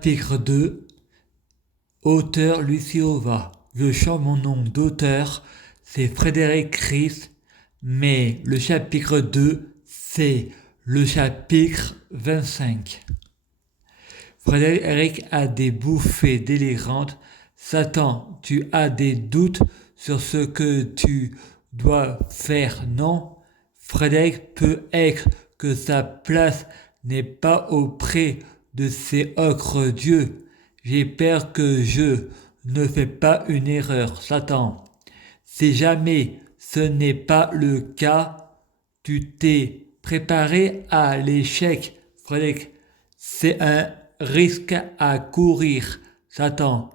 Chapitre 2. Auteur Luciova. Je chante mon nom d'auteur, c'est Frédéric Ries, mais le chapitre 2, c'est le chapitre 25. Frédéric a des bouffées délirantes. Satan, tu as des doutes sur ce que tu dois faire, non? Frédéric peut être que sa place n'est pas auprès de ces ocres dieux. J'ai peur que je ne fais pas une erreur, Satan. Si jamais ce n'est pas le cas, tu t'es préparé à l'échec, Frédéric. C'est un risque à courir, Satan.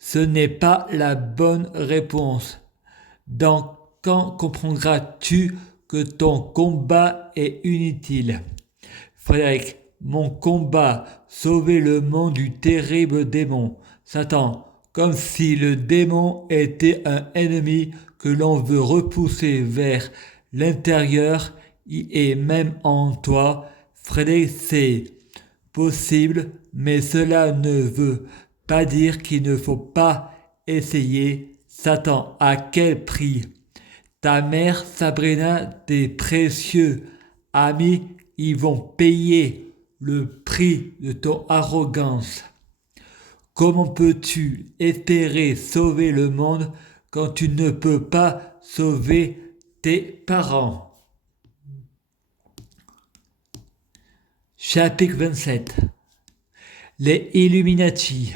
Ce n'est pas la bonne réponse. Donc, quand comprendras-tu que ton combat est inutile? Frédéric, mon combat, sauver le monde du terrible démon. Satan, comme si le démon était un ennemi que l'on veut repousser vers l'intérieur et même en toi. Frédéric, c'est possible, mais cela ne veut pas dire qu'il ne faut pas essayer. Satan, à quel prix? Ta mère, Sabrina, tes précieux amis, ils vont payer le prix de ton arrogance. Comment peux-tu espérer sauver le monde quand tu ne peux pas sauver tes parents? Chapitre 27. Les Illuminati.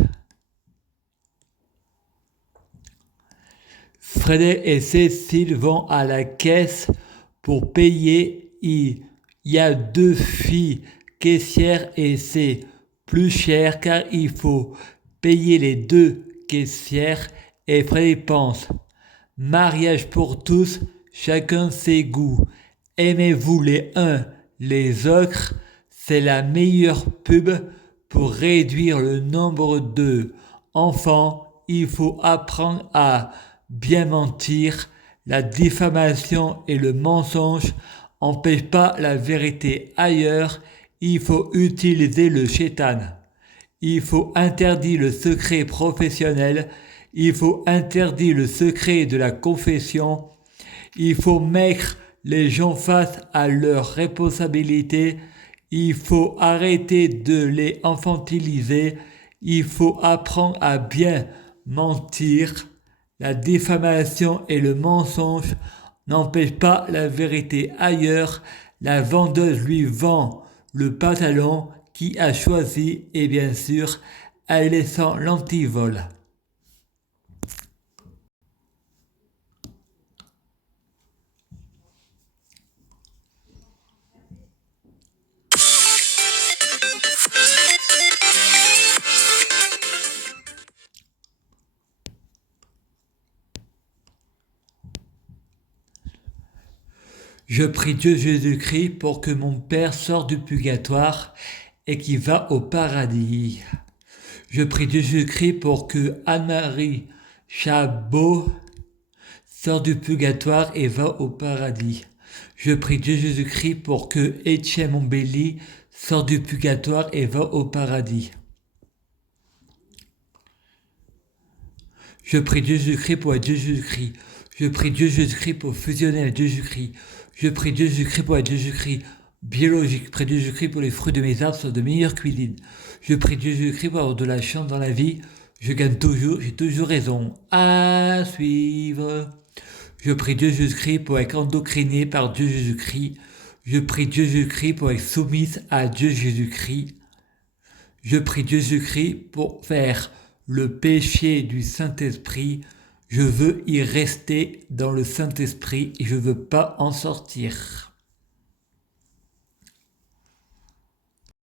Frédéric et Cécile vont à la caisse pour payer. Il y a 2 filles caissières et c'est plus cher car il faut payer les 2 caissières et Frédéric pense. Mariage pour tous, chacun ses goûts. Aimez-vous les uns les autres, c'est la meilleure pub pour réduire le nombre de enfants. Il faut apprendre à bien mentir. La diffamation et le mensonge n'empêchent pas la vérité ailleurs. Il faut utiliser le shaitan. Il faut interdire le secret professionnel. Il faut interdire le secret de la confession. Il faut mettre les gens face à leurs responsabilités. Il faut arrêter de les infantiliser. Il faut apprendre à bien mentir. La diffamation et le mensonge n'empêchent pas la vérité ailleurs. La vendeuse lui vend le pantalon qui a choisi et bien sûr, elle est sans l'antivol. Je prie Dieu Jésus-Christ pour que mon Père sorte du purgatoire et qu'il va au paradis. Je prie Dieu Jésus-Christ pour que Anne-Marie Chabot sorte du purgatoire et va au paradis. Je prie Dieu Jésus-Christ pour que Étienne Montbelli sorte du purgatoire et va au paradis. Je prie Dieu Jésus-Christ pour Dieu Jésus-Christ. Je prie Dieu Jésus-Christ pour fusionner avec Dieu Jésus-Christ. Je prie Dieu Jésus-Christ pour Dieu Jésus-Christ biologique. Je prie Dieu Jésus-Christ pour les fruits de mes arbres soient de meilleure cuisine. Je prie Dieu Jésus-Christ pour avoir de la chance dans la vie. Je gagne toujours, j'ai toujours raison. À suivre. Je prie Dieu Jésus-Christ pour être endocriné par Dieu Jésus-Christ. Je prie Dieu Jésus-Christ pour être soumise à Dieu Jésus-Christ. Je prie Dieu Jésus-Christ pour faire le péché du Saint-Esprit. Je veux y rester dans le Saint-Esprit et je ne veux pas en sortir.